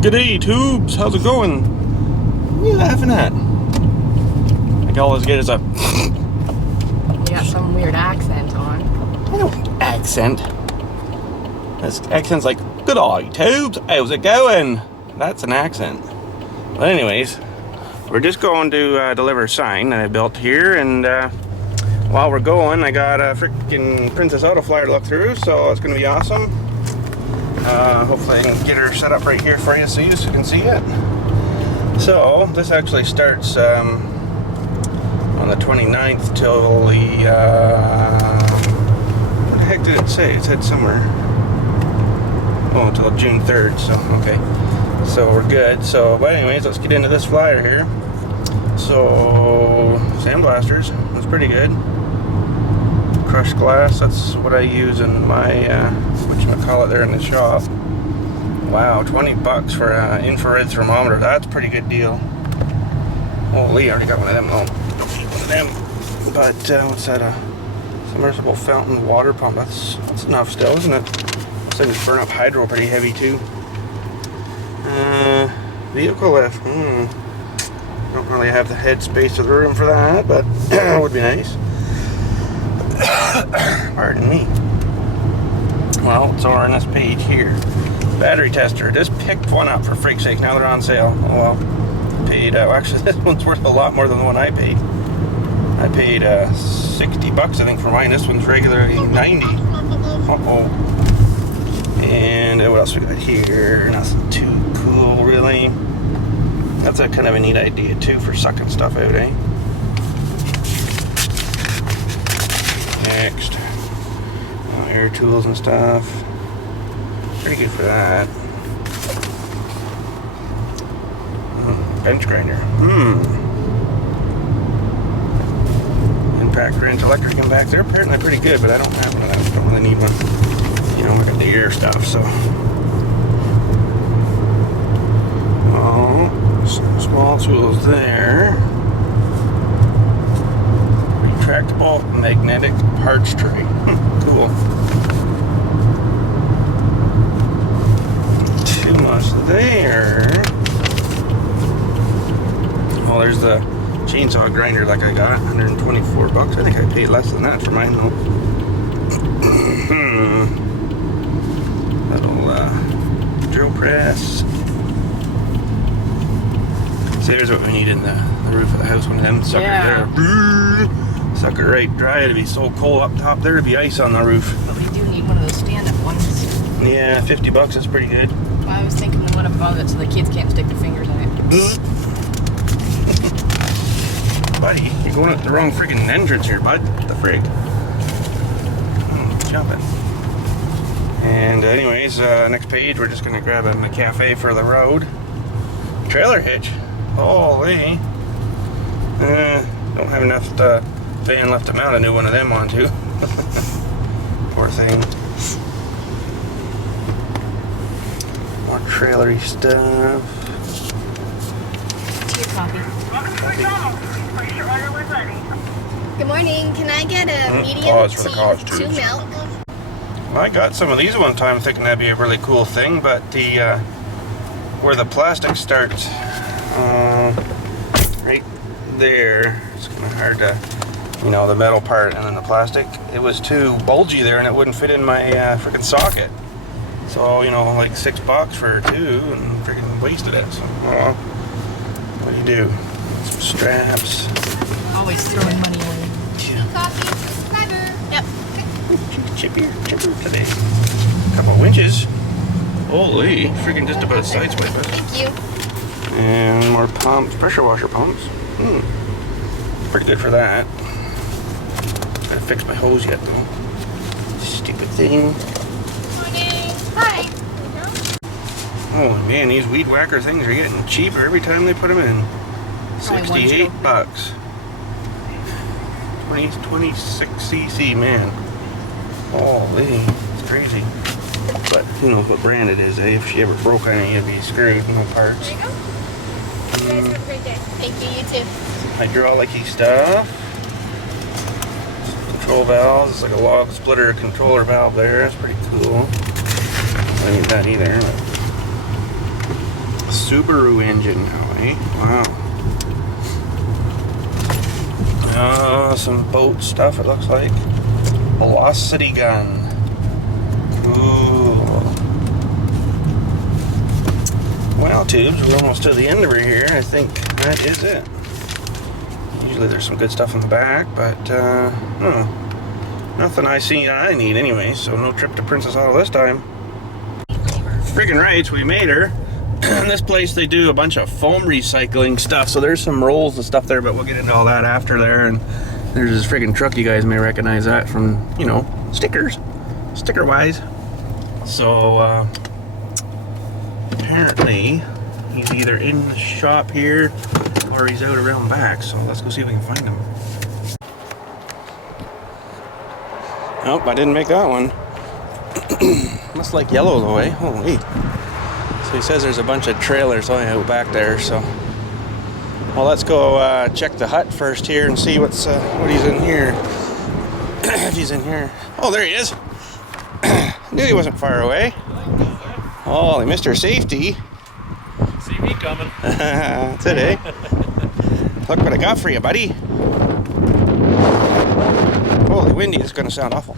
G'day, tubes. How's it going? What are you laughing at? Like all I get is a... You got some weird accent on. I don't accent. This accent's like, "G'day, tubes. How's it going?" That's an accent. But anyways, we're just going to deliver a sign that I built here, and while we're going, I got a freaking Princess Auto Flyer to look through, so it's going to be awesome. Hopefully I can get her set up right here for you so you can see it. So, this actually starts on the 29th till the, what the heck did it say? It said somewhere. Oh, until June 3rd, so, okay. So, we're good. So, but anyways, let's get into this flyer here. So, sandblasters, that's pretty good. Crushed glass, that's what I use in my, whatchamacallit there in the shop. Wow, 20 bucks for an infrared thermometer, that's a pretty good deal. Holy, I already got one of them. Oh, don't need one of them. But, what's that, a submersible fountain water pump, that's enough still, isn't it? Those things burn up hydro pretty heavy too. Vehicle lift, don't really have the head space or the room for that, but it would be nice. Pardon me. Well, so we're on this page here. Battery tester. Just picked one up for freak's sake. Now they're on sale. Oh well. Paid, actually this one's worth a lot more than the one I paid. I paid 60 bucks I think for mine. This one's regularly 90. Uh-oh. And what else we got here? Nothing too cool really. That's a kind of a neat idea too for sucking stuff out, eh? Next, air tools and stuff. Pretty good for that. Bench grinder. Impact wrench, electric impacts. They're apparently pretty good, but I don't have one of those. Don't really need one. You know, we got the air stuff, so. Oh, some small tools there. Retractable magnetic parts tray. Cool. Too much there. Oh, there's the chainsaw grinder like I got. 124 bucks. I think I paid less than that for mine though. Little drill press. See, there's what we need in the roof of the house. One of them suckers there. Suck it right dry. It'd be so cold up top there, it'd be ice on the roof. But we do need one of those stand-up ones. Yeah, 50 bucks, that's pretty good. Well, I was thinking the one above it so the kids can't stick their fingers in it. Buddy, you're going up the wrong friggin' entrance here, bud. What the frig? Jumping. And anyways, next page, we're just gonna grab a McCafe for the road. Trailer hitch. Holy. Don't have enough van left to mount a new one of them onto. Poor thing. More trailery stuff. Your coffee. Good morning. Can I get a medium tea, 2 milk? Well, I got some of these one time thinking that'd be a really cool thing, but the where the plastic starts right there, it's kind of hard to, you know, the metal part and then the plastic, it was too bulgy there and it wouldn't fit in my freaking socket. So, you know, like $6 for two and freaking wasted it. So, what do you do? Some straps. Always throwing money away. Coffee, subscriber. Yep. Chipper today. Couple winches. Holy, freaking just about sideswipe it. Thank you. And more pumps, pressure washer pumps. Pretty good for that. Gotta fix my hose yet though. Stupid thing. Good morning. Hi. Oh man, these weed whacker things are getting cheaper every time they put them in. 68 bucks. 26 cc, man. Holy, it's crazy. But who knows what brand it is, eh? If she ever broke any, it'd be screwed, no parts. There you go. You guys have a great day. Thank you, you too. Hydraulic-y stuff. Control valves. It's like a log splitter controller valve there. That's pretty cool. I didn't need that either. Subaru engine now, eh? Wow. Some boat stuff, it looks like. Velocity gun. Cool. Well, tubes, we're almost to the end over here. I think that is it. Usually there's some good stuff in the back, but nothing I need anyway, so no trip to Princess Auto this time. Friggin' rights, we made her. In this place they do a bunch of foam recycling stuff, so there's some rolls and stuff there, but we'll get into all that after there. And there's this friggin' truck, you guys may recognize that from, you know, sticker wise. So apparently he's either in the shop here or he's out around back, so let's go see if we can find him. Nope, I didn't make that one. Must like yellow though, eh? Holy. So he says there's a bunch of trailers out back there, so. Well, let's go check the hut first here and see what he's in here. If he's in here. Oh, there he is. Knew he wasn't far away. Holy Mr. Safety. See me coming. That's it, eh? Look what I got for you, buddy. Holy windy, it's gonna sound awful.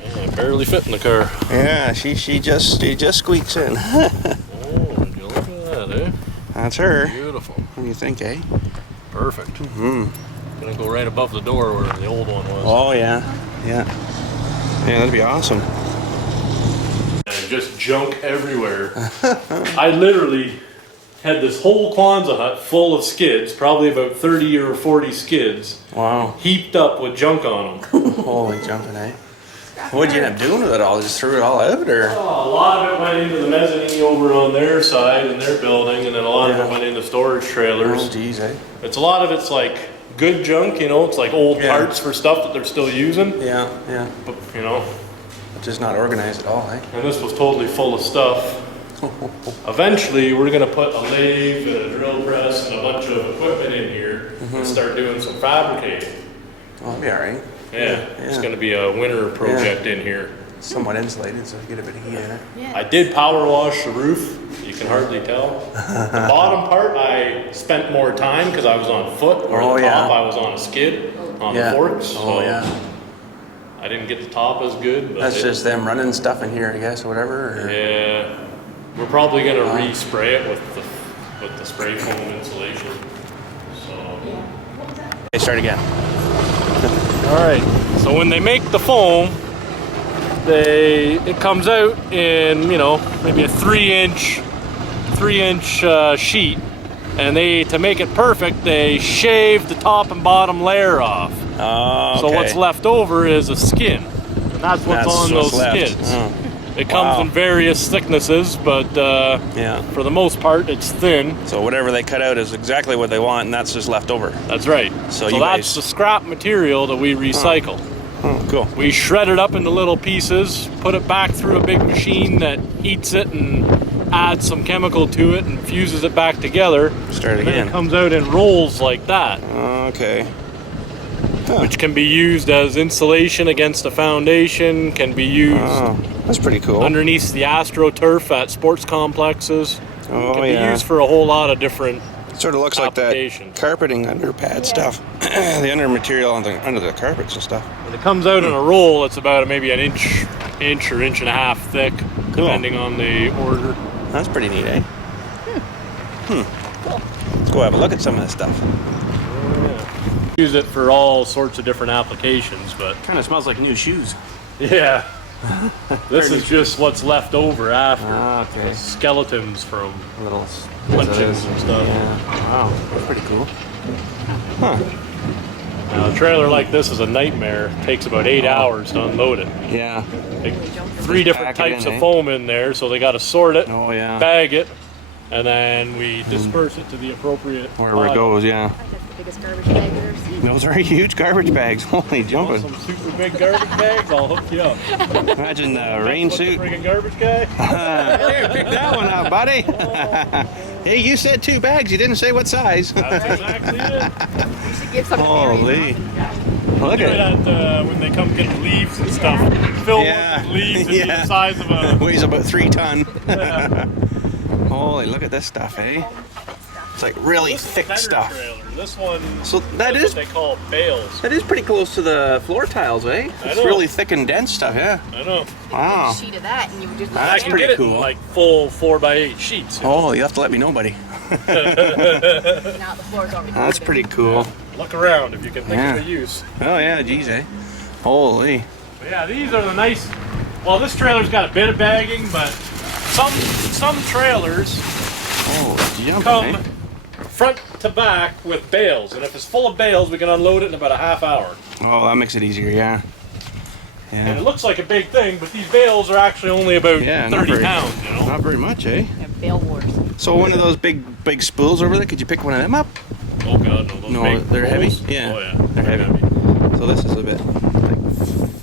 Yeah, I barely fit in the car. Yeah, she just squeaks in. Oh, would you look at that, eh? That's her. Beautiful. What do you think, eh? Perfect. Gonna go right above the door where the old one was. Oh yeah, yeah. Yeah, that'd be awesome. And just junk everywhere. I literally had this whole Kwanzaa hut full of skids, probably about 30 or 40 skids. Wow. Heaped up with junk on them. Holy jumping, eh? What'd you end up doing with it all? Just threw it all out, or? Oh, a lot of it went into the mezzanine over on their side in their building, and then a lot of it went into storage trailers. Oh, geez, eh? It's a lot of it's like good junk, you know, it's like old parts for stuff that they're still using. Yeah, yeah. But, you know. Just not organized at all, eh? And this was totally full of stuff. Eventually, we're gonna put a lathe and a drill press and a bunch of equipment in here and start doing some fabricating. Oh, that'll be alright. Yeah, it's gonna be a winter project in here. Somewhat insulated, so you get a bit of heat in it. Yeah. I did power wash the roof. You can hardly tell. The bottom part, I spent more time because I was on foot, or the top I was on a skid on the forks. So I didn't get the top as good. But that's just them running stuff in here, I guess, or whatever. Or? Yeah, we're probably gonna respray it with the spray foam insulation. So. Okay, start again. All right. So when they make the foam, it comes out in, you know, maybe a 3-inch sheet, and to make it perfect, they shave the top and bottom layer off. Oh, okay. So what's left over is a skin, and that's what's on those skids. Oh. It comes in various thicknesses, but for the most part, it's thin. So whatever they cut out is exactly what they want, and that's just left over. That's right. So that's the scrap material that we recycle. Oh, cool. We shred it up into little pieces, put it back through a big machine that heats it and adds some chemical to it and fuses it back together. Start again. Then it comes out in rolls like that. Okay. Which can be used as insulation against the foundation, can be used that's pretty cool. underneath the AstroTurf at sports complexes. Oh, can be used for a whole lot of different sort of looks like that carpeting under pad stuff. The under material under the carpets and stuff. When it comes out in a roll, it's about maybe an inch or inch and a half thick, depending on the order. That's pretty neat, eh? Cool. Let's go have a look at some of this stuff. Use it for all sorts of different applications, but kind of smells like new shoes. Yeah. This is just what's left over after. Okay. The skeletons from little lynchings and stuff. Yeah. Wow, that's pretty cool. Huh. Now, a trailer like this is a nightmare. It takes about 8 hours to unload it. Yeah. Like 3 different types of foam in there, so they got to sort it, bag it, and then we disperse it to the appropriate wherever it goes. Yeah. Biggest garbage bag I've ever seen. Those are huge garbage bags. Holy jumping. Some super big garbage bags, I'll hook you up. Imagine the rain suit. Friggin' garbage guy. Here, pick that one up, buddy. Hey, you said 2 bags. You didn't say what size. That's exactly it. You should give some Holy. Look at it. When they come get leaves and stuff. Fill one with leaves and the size of a... Weighs about 3 tons. Holy, look at this stuff, eh? It's like really thick stuff. Trailer. This one, so that is what they call bales. That is pretty close to the floor tiles, eh? It's really thick and dense stuff, yeah. I know. Wow. A sheet of that, and you would just. That's pretty cool. Like full 4x8 sheets. Oh, you have to let me know, buddy. Now the floor's already. That's pretty cool. Look around if you can think of the use. Oh yeah, geez, eh? Holy. But yeah, these are the nice. Well, this trailer's got a bit of bagging, but some trailers come front to back with bales, and if it's full of bales, we can unload it in about a half hour. Oh, that makes it easier, yeah. And it looks like a big thing, but these bales are actually only about 30 pounds, you know? Not very much, eh? Yeah, bale wars. So one of those big spools over there, could you pick one of them up? Oh god, no. Those big they're heavy? poles? Yeah. Oh yeah, they're heavy. So this is a bit like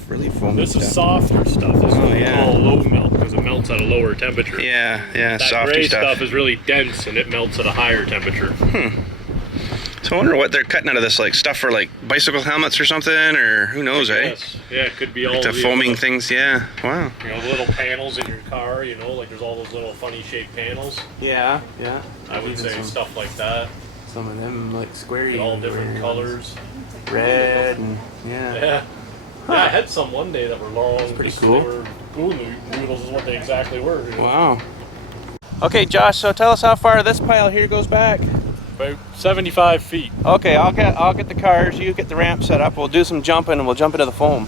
really foamy This stuff. is softer stuff. This is called low melt because it melts at a lower temperature. Yeah, that softy gray stuff. is really dense and it melts at a higher temperature. So I wonder what they're cutting out of this, like stuff for like bicycle helmets or something, or who knows, eh? Yes. Yeah, it could be all like the foaming things, yeah. Wow. You know, the little panels in your car, you know, like there's all those little funny shaped panels. Yeah. I would say stuff like that. Some of them like squarey. All different colors. Red and Yeah, I had some one day that were long. That's pretty cool. They were Gulu noodles is what they exactly were. You know? Wow. Okay, Josh, so tell us how far this pile here goes back. About 75 feet. Okay, I'll get the cars, you get the ramp set up, we'll do some jumping and we'll jump into the foam.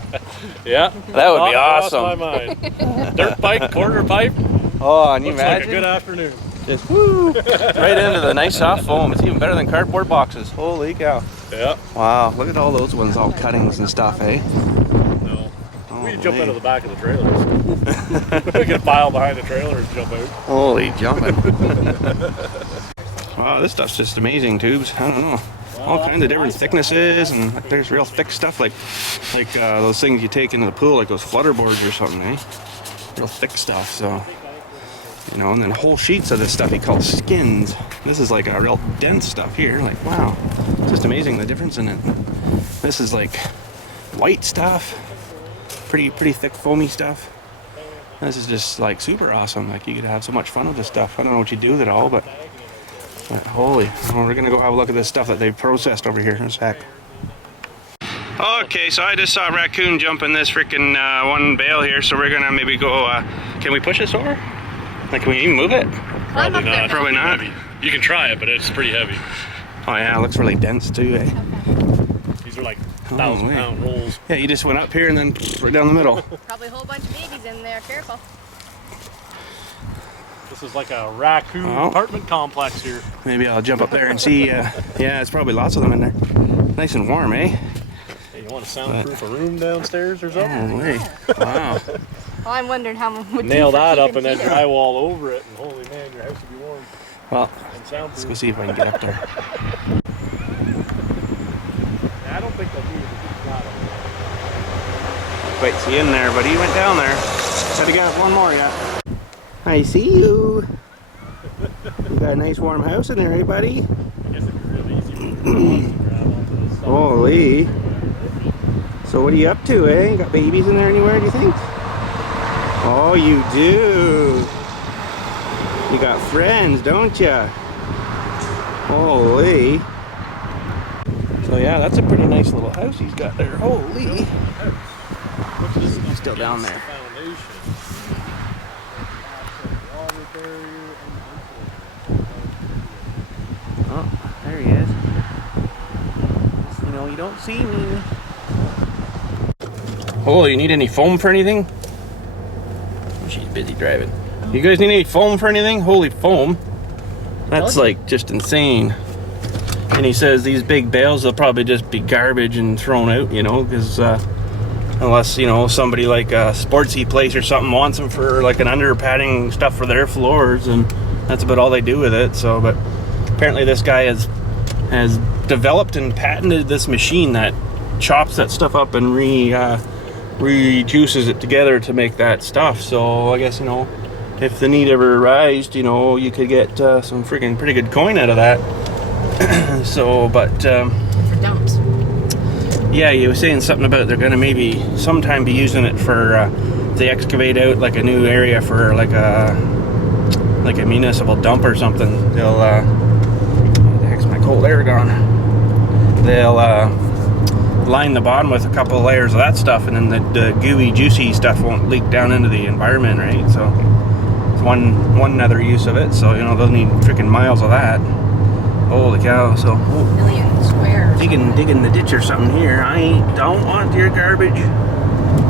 Yeah. That would be awesome. Lost my mind. Dirt bike, quarter pipe. Oh, and you Looks imagine? like a good afternoon. Just woo, right into the nice soft foam. It's even better than cardboard boxes. Holy cow. Yeah. Wow, look at all those ones, all cuttings and stuff, eh? No. We jump out of the back of the trailers. We can pile behind the trailer and jump out. Holy jumping. Wow, this stuff's just amazing tubes. I don't know. All kinds of different thicknesses, and there's real thick stuff like those things you take into the pool, like those flutter boards or something, eh? Real thick stuff, so. You know, and then whole sheets of this stuff he calls skins. This is like a real dense stuff here. Like, wow. It's just amazing the difference in it. This is like white stuff. Pretty thick foamy stuff. This is just like super awesome. Like you could have so much fun with this stuff. I don't know what you do with it all, but holy. We're gonna go have a look at this stuff that they've processed over here in a sec. Okay, so I just saw a raccoon jump in this freaking one bale here, so we're gonna maybe go, can we push this over? Like, can we even move it? Probably not. Probably not. Heavy. You can try it, but it's pretty heavy. Oh yeah, it looks really dense too, eh? These are like 1,000-pound rolls. Yeah, you just went up here and then right down the middle. Probably a whole bunch of babies in there. Careful. This is like a raccoon apartment complex here. Maybe I'll jump up there and see. Yeah, it's probably lots of them in there. Nice and warm, eh? Hey, you want to soundproof a room downstairs or something? Holy, wow. Well, I'm wondering how much would Nail that up and then drywall over it, and holy man, your house would be warm. Well, and let's go see if I can get up there. Yeah, I don't think they'll do it. Wait, see in there, but he went down there. Got to get one more yet. I see you. You got a nice warm house in there, eh, buddy? I guess it'd be real easy to grab onto this stuff. Holy. So what are you up to, eh? You got babies in there anywhere, do you think? Oh, you do. You got friends, don't you? Holy. So yeah, that's a pretty nice little house he's got there. Holy. He's still down there. Oh, there he is. You know, you don't see me. Oh, you need any foam for anything? She's busy driving. You guys need any foam for anything? Holy foam. That's like just insane. And he says these big bales will probably just be garbage and thrown out, you know, because unless, you know, somebody like a sportsy place or something wants them for like an under padding stuff for their floors, and that's about all they do with it. So, but apparently this guy has developed and patented this machine that chops that stuff up and rejuices it together to make that stuff. So I guess, you know, if the need ever arises, you know, you could get some freaking pretty good coin out of that. So, but for dumps. yeah, you were saying something about they're gonna maybe sometime be using it for if they excavate out like a new area for like like a municipal dump or something, they'll what the heck's my cold air gone? They'll line the bottom with a couple of layers of that stuff, and then the gooey, juicy stuff won't leak down into the environment, right? So it's one other use of it. So, you know, they'll need freaking miles of that. Holy cow! So Million squares. digging the ditch or something here. I don't want your garbage.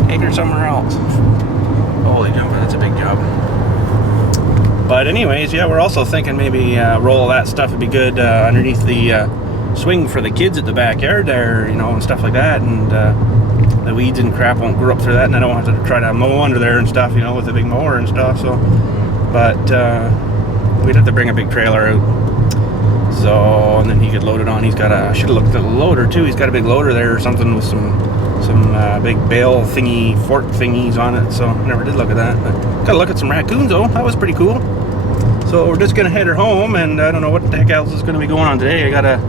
Take her somewhere else. Holy jumper, that's a big job. But anyways, yeah, we're also thinking maybe roll that stuff would be good underneath the swing for the kids at the backyard there, you know, and stuff like that, and the weeds and crap won't grow up through that, and I don't have to try to mow under there and stuff, you know, with a big mower and stuff. So, but we'd have to bring a big trailer out, so, and then he could load it on. He's got I should have looked at the loader too. He's got a big loader there or something with some big bale thingy, fork thingies on it, so I never did look at that. But got to look at some raccoons though. That was pretty cool. So we're just gonna head her home, and I don't know what the heck else is gonna be going on today. I got a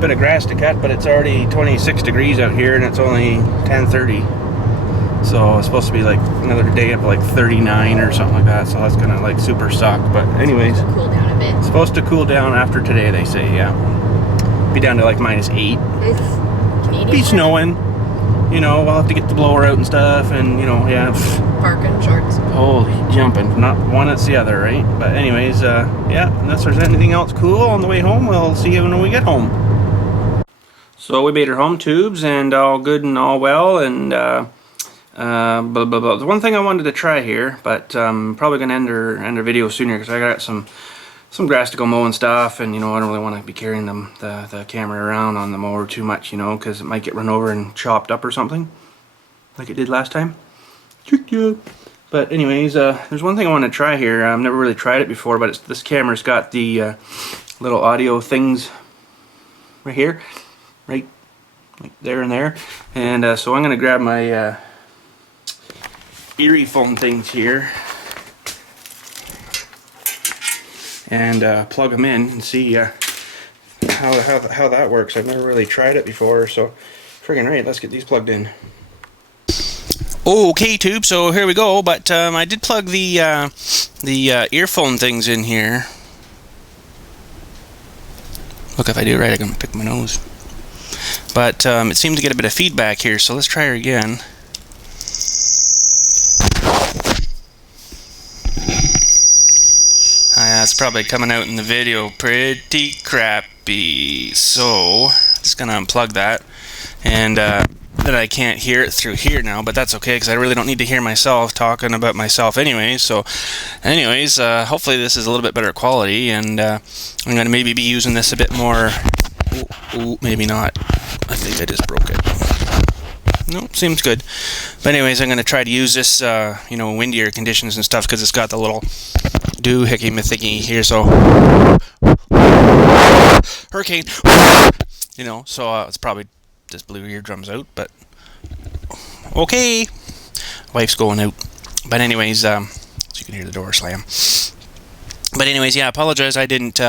bit of grass to cut, but it's already 26 degrees out here, and it's only 10:30. So it's supposed to be like another day of like 39 or something like that. So that's gonna like super suck. But anyways, Cool down a bit. it's supposed to cool down after today, they say. Yeah, be down to like -8. Canadian Be snowing. You know, we'll have to get the blower out and stuff, and you know, yeah. Parking shorts. Holy jumping, not one, it's the other, right? But anyways, yeah, unless there's anything else cool on the way home, we'll see you when we get home. So we made our home tubes, and all good and all well, and blah, blah, blah. The one thing I wanted to try here, but probably gonna end our video sooner, because I got some grass to go mow and stuff, and you know, I don't really want to be carrying the camera around on the mower too much, you know, because it might get run over and chopped up or something, like it did last time. But anyways, there's one thing I want to try here. I've never really tried it before, but this camera's got the little audio things right here, right there and there, and so I'm gonna grab my earphone things here and plug them in and see how that works. I've never really tried it before, so friggin' right, let's get these plugged in. Okay, tube, so here we go, but I did plug the earphone things in here. Look, if I do it right, I'm gonna pick my nose. But it seemed to get a bit of feedback here, so let's try her again. It's probably coming out in the video pretty crappy, so I'm just gonna unplug that, and that I can't hear it through here now, but that's okay, because I really don't need to hear myself talking about myself anyway. So anyways, hopefully this is a little bit better quality, and I'm gonna maybe be using this a bit more. Ooh, maybe not. I think I just broke it. Nope, seems good. But anyways, I'm gonna try to use this you know, windier conditions and stuff, because it's got the little doohickey mathicky here, so hurricane, you know, so it's probably just blew eardrums out, but okay, wife's going out. But anyways, so you can hear the door slam. But anyways, yeah, I apologize I didn't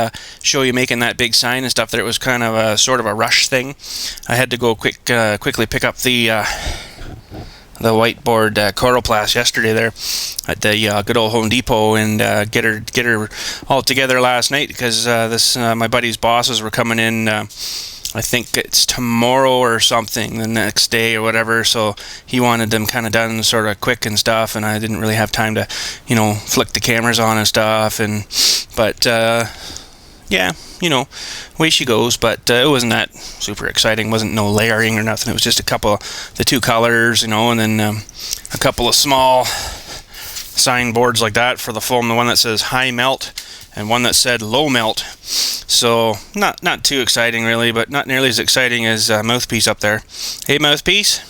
show you making that big sign and stuff. That it was kind of a sort of a rush thing. I had to go quickly pick up the whiteboard Coroplast yesterday there at the good old Home Depot, and get her all together last night, because my buddy's bosses were coming in. I think it's tomorrow or something, the next day or whatever, so he wanted them kind of done sort of quick and stuff, and I didn't really have time to, you know, flick the cameras on and stuff, but yeah, you know, way she goes. But it wasn't that super exciting, wasn't no layering or nothing. It was just a couple of the two colors, you know, and then a couple of small signboards like that for the foam, the one that says high melt and one that said low melt. So not too exciting really, but not nearly as exciting as Mouthpiece up there. Hey, Mouthpiece,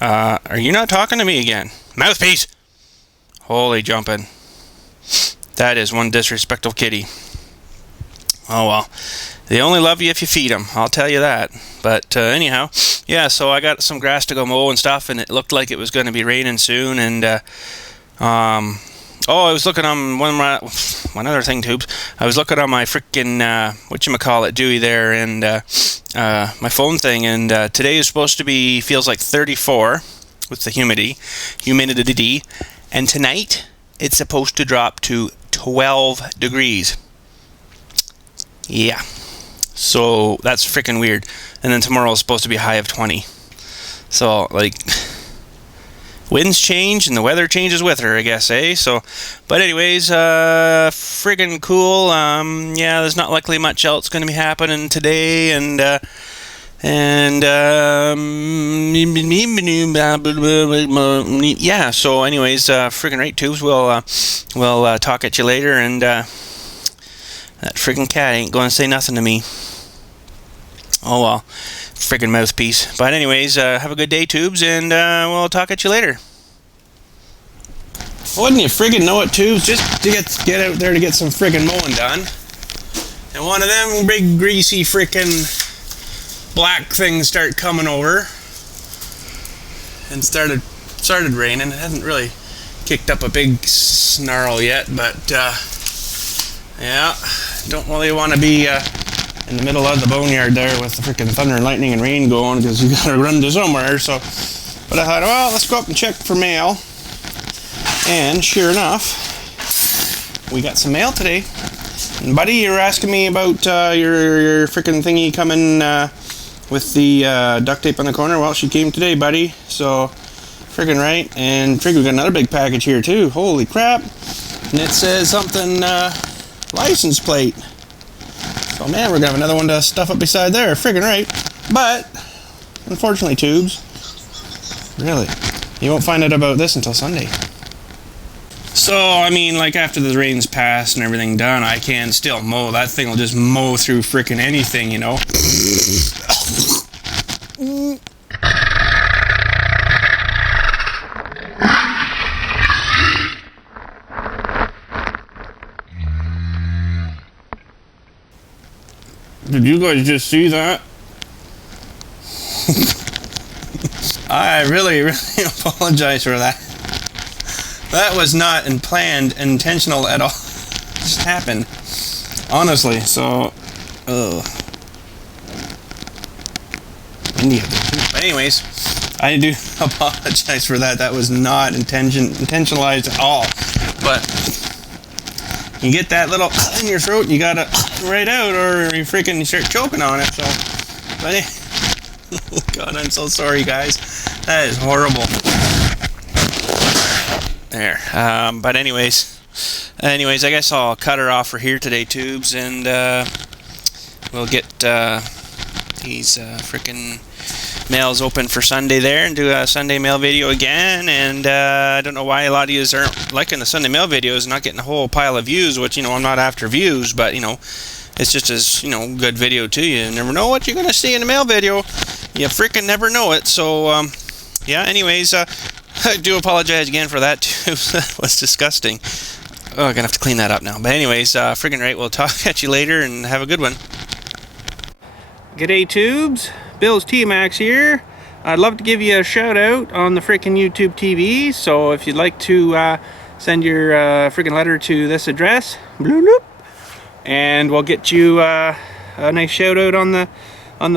are you not talking to me again? Mouthpiece! Holy jumping, that is one disrespectful kitty. Oh well, they only love you if you feed them, I'll tell you that. But anyhow, yeah, so I got some grass to go mow and stuff, and it looked like it was going to be raining soon, and oh, I was looking on one other thing, tubes. I was looking on my freaking whatchamacallit Dewey there, and my phone thing, and today is supposed to be, feels like 34 with the humidity, and tonight it's supposed to drop to 12 degrees. Yeah. So that's freaking weird. And then tomorrow is supposed to be a high of 20. So, like, winds change and the weather changes with her, I guess, eh? So, but anyways, friggin' cool. Yeah, there's not likely much else going to be happening today, and yeah, so anyways, friggin' right, tubes, we'll talk at you later, and that friggin' cat ain't going to say nothing to me. Oh well. Friggin' mouthpiece. But anyways, have a good day, tubes, and we'll talk at you later. Wouldn't you friggin' know it, tubes? Just to get out there to get some friggin' mowing done. And one of them big greasy frickin' black things start coming over. And started raining. It hasn't really kicked up a big snarl yet, but yeah, don't really want to be in the middle of the boneyard there with the freaking thunder and lightning and rain going, because you gotta run to somewhere. So, but I thought, well, let's go up and check for mail. And sure enough, we got some mail today. And buddy, you were asking me about your freaking thingy coming with the duct tape on the corner. Well, she came today, buddy. So, freaking right. And we got another big package here too. Holy crap! And it says something license plate. So man, we're gonna have another one to stuff up beside there. Friggin' right. But unfortunately, tubes, really, you won't find out about this until Sunday. So I mean, like, after the rain's passed and everything done, I can still mow. That thing will just mow through frickin' anything, you know. Did you guys just see that? I really apologize for that. That was not planned, intentional at all. It just happened. Honestly, so... But anyways, I do apologize for that. That was not intentionalized at all. But you get that little in your throat, you gotta right out, or you freaking start choking on it. So, but oh God, I'm so sorry, guys. That is horrible. There. But anyways, I guess I'll cut her off for here today, tubes, and we'll get these freaking mails open for Sunday there, and do a Sunday mail video again. And I don't know why a lot of you aren't liking the Sunday mail videos, not getting a whole pile of views, which, you know, I'm not after views, but, you know, it's just as, you know, good video to you. You never know what you're gonna see in a mail video. You freaking never know it. So yeah, anyways, I do apologize again for that too. That was disgusting. Oh, I'm gonna have to clean that up now. But anyways, freaking right, we'll talk at you later, and have a good one. G'day, tubes. BILLSTMAXX here. I'd love to give you a shout out on the freaking YouTube TV. So if you'd like to send your freaking letter to this address, bloop, bloop, and we'll get you a nice shout out on the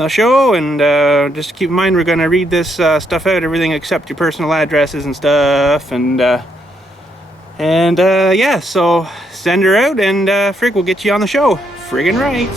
show. And just keep in mind, we're gonna read this stuff out, everything except your personal addresses and stuff. And yeah, so send her out, and we'll get you on the show. Friggin' right.